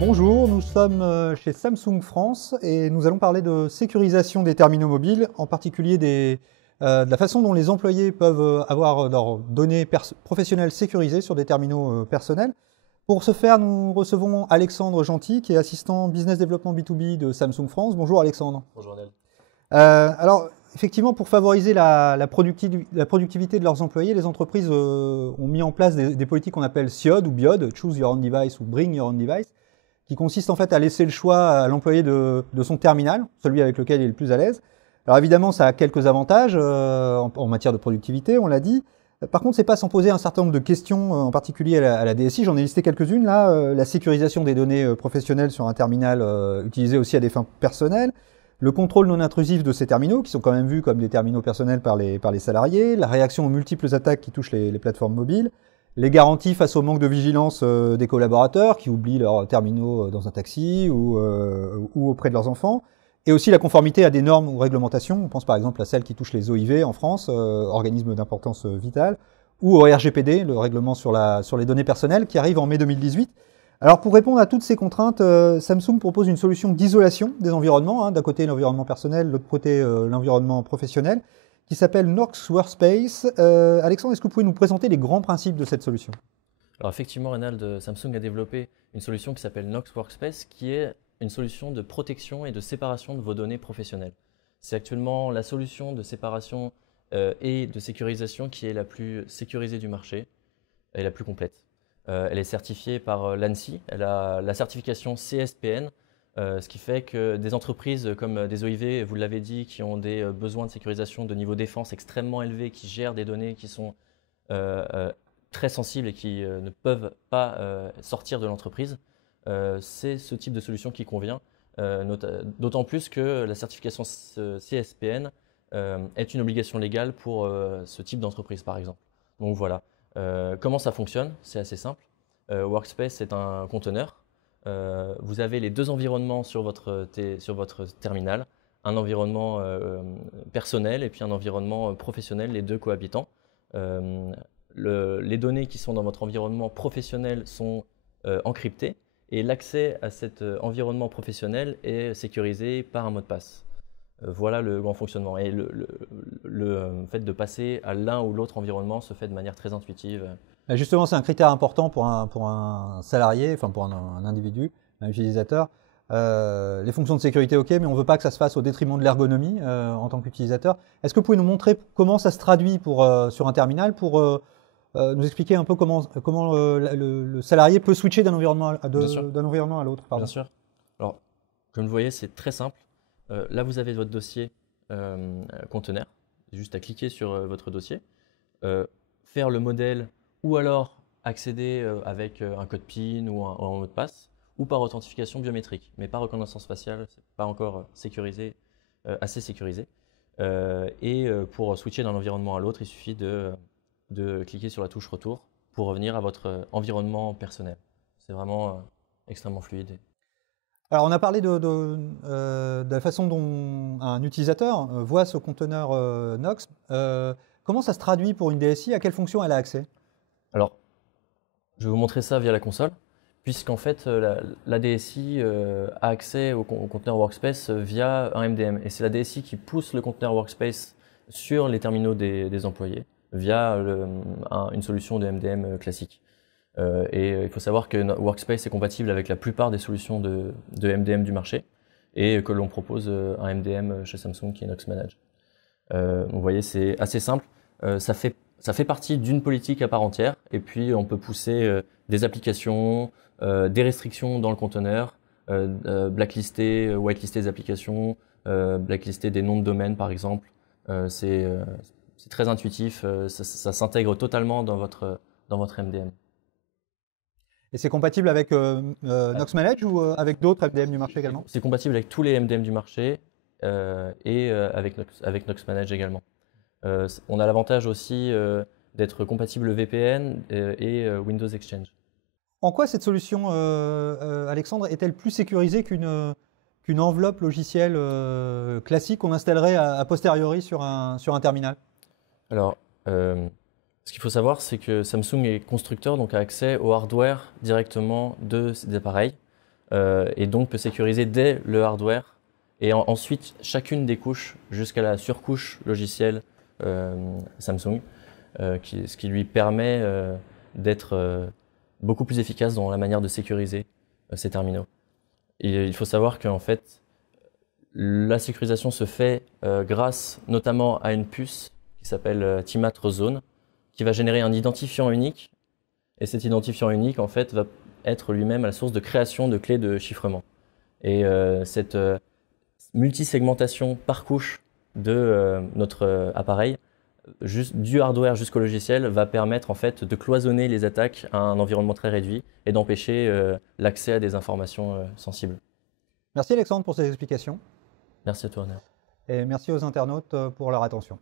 Bonjour, nous sommes chez Samsung France et nous allons parler de sécurisation des terminaux mobiles, en particulier de la façon dont les employés peuvent avoir leurs données professionnelles sécurisées sur des terminaux personnels. Pour ce faire, nous recevons Alexandre Gentil, qui est assistant Business Development B2B de Samsung France. Bonjour Alexandre. Bonjour Nel. Alors, effectivement, pour favoriser la productivité de leurs employés, les entreprises ont mis en place des politiques qu'on appelle CIOD ou BIOD, Choose Your Own Device ou Bring Your Own Device, qui consiste en fait à laisser le choix à l'employé de son terminal, celui avec lequel il est le plus à l'aise. Alors évidemment, ça a quelques avantages en matière de productivité, on l'a dit. Par contre, c'est pas sans poser un certain nombre de questions, en particulier à la DSI. J'en ai listé quelques-unes là. La sécurisation des données professionnelles sur un terminal utilisé aussi à des fins personnelles. Le contrôle non intrusif de ces terminaux, qui sont quand même vus comme des terminaux personnels par les salariés. La réaction aux multiples attaques qui touchent les plateformes mobiles. Les garanties face au manque de vigilance des collaborateurs qui oublient leurs terminaux dans un taxi ou auprès de leurs enfants. Et aussi la conformité à des normes ou réglementations. On pense par exemple à celle qui touche les OIV en France, organismes d'importance vitale, ou au RGPD, le règlement sur les données personnelles, qui arrive en mai 2018. Alors pour répondre à toutes ces contraintes, Samsung propose une solution d'isolation des environnements, d'un côté l'environnement personnel, de l'autre côté l'environnement professionnel, qui s'appelle Knox Workspace. Alexandre, est-ce que vous pouvez nous présenter les grands principes de cette solution? Alors effectivement, Reynald, Samsung a développé une solution qui s'appelle Knox Workspace, qui est une solution de protection et de séparation de vos données professionnelles. C'est actuellement la solution de séparation et de sécurisation qui est la plus sécurisée du marché et la plus complète. Elle est certifiée par l'ANSI, elle a la certification CSPN, ce qui fait que des entreprises comme des OIV, vous l'avez dit, qui ont des besoins de sécurisation de niveau défense extrêmement élevés, qui gèrent des données qui sont très sensibles et qui ne peuvent pas sortir de l'entreprise, c'est ce type de solution qui convient, d'autant plus que la certification CSPN est une obligation légale pour ce type d'entreprise, par exemple. Donc voilà. Comment ça fonctionne? C'est assez simple. Workspace, c'est un conteneur. Vous avez les deux environnements sur votre terminal, un environnement personnel et puis un environnement professionnel, les deux cohabitants. Les données qui sont dans votre environnement professionnel sont encryptées et l'accès à cet environnement professionnel est sécurisé par un mot de passe. Voilà le grand fonctionnement. Et le fait de passer à l'un ou l'autre environnement se fait de manière très intuitive. Justement, c'est un critère important pour un salarié, enfin pour un individu, un utilisateur. Les fonctions de sécurité, ok, mais on ne veut pas que ça se fasse au détriment de l'ergonomie en tant qu'utilisateur. Est-ce que vous pouvez nous montrer comment ça se traduit sur un terminal pour nous expliquer un peu comment le salarié peut switcher d'un environnement à l'autre? Bien sûr. Alors, comme vous voyez, c'est très simple. Là, vous avez votre dossier conteneur. Juste à cliquer sur votre dossier, faire le modèle ou alors accéder avec un code PIN ou un mot de passe ou par authentification biométrique, mais pas reconnaissance faciale, c'est pas encore sécurisé, assez sécurisé. Pour switcher d'un environnement à l'autre, il suffit de cliquer sur la touche retour pour revenir à votre environnement personnel. C'est vraiment extrêmement fluide. Alors, on a parlé de la façon dont un utilisateur voit ce conteneur Knox. Comment ça se traduit pour une DSI? À quelle fonction elle a accès? Alors, je vais vous montrer ça via la console, puisqu'en fait, la DSI a accès au conteneur Workspace via un MDM. Et c'est la DSI qui pousse le conteneur Workspace sur les terminaux des employés via une solution de MDM classique. Il faut savoir que Workspace est compatible avec la plupart des solutions de MDM du marché et que l'on propose un MDM chez Samsung qui est Knox Manage. Vous voyez, c'est assez simple. Ça fait partie d'une politique à part entière et puis on peut pousser des applications, des restrictions dans le conteneur, blacklister, whitelister des applications, blacklister des noms de domaine par exemple. C'est très intuitif, ça s'intègre totalement dans votre MDM. Et c'est compatible avec Knox Manage ou avec d'autres MDM du marché également? C'est compatible avec tous les MDM du marché et avec Knox Manage également. On a l'avantage aussi d'être compatible VPN et Windows Exchange. En quoi cette solution, Alexandre, est-elle plus sécurisée qu'une enveloppe logicielle classique qu'on installerait a posteriori sur un terminal? Alors, ce qu'il faut savoir, c'est que Samsung est constructeur, donc a accès au hardware directement des appareils. et donc peut sécuriser dès le hardware et ensuite chacune des couches jusqu'à la surcouche logicielle Samsung, ce qui lui permet d'être beaucoup plus efficace dans la manière de sécuriser ces terminaux. Et il faut savoir qu'en fait, la sécurisation se fait grâce notamment à une puce qui s'appelle Timatre Zone, qui va générer un identifiant unique. Et cet identifiant unique, en fait, va être lui-même la source de création de clés de chiffrement. Et cette multisegmentation par couche de notre appareil, du hardware jusqu'au logiciel, va permettre en fait de cloisonner les attaques à un environnement très réduit et d'empêcher l'accès à des informations sensibles. Merci Alexandre pour ces explications. Merci à toi, Honneur. Et merci aux internautes pour leur attention.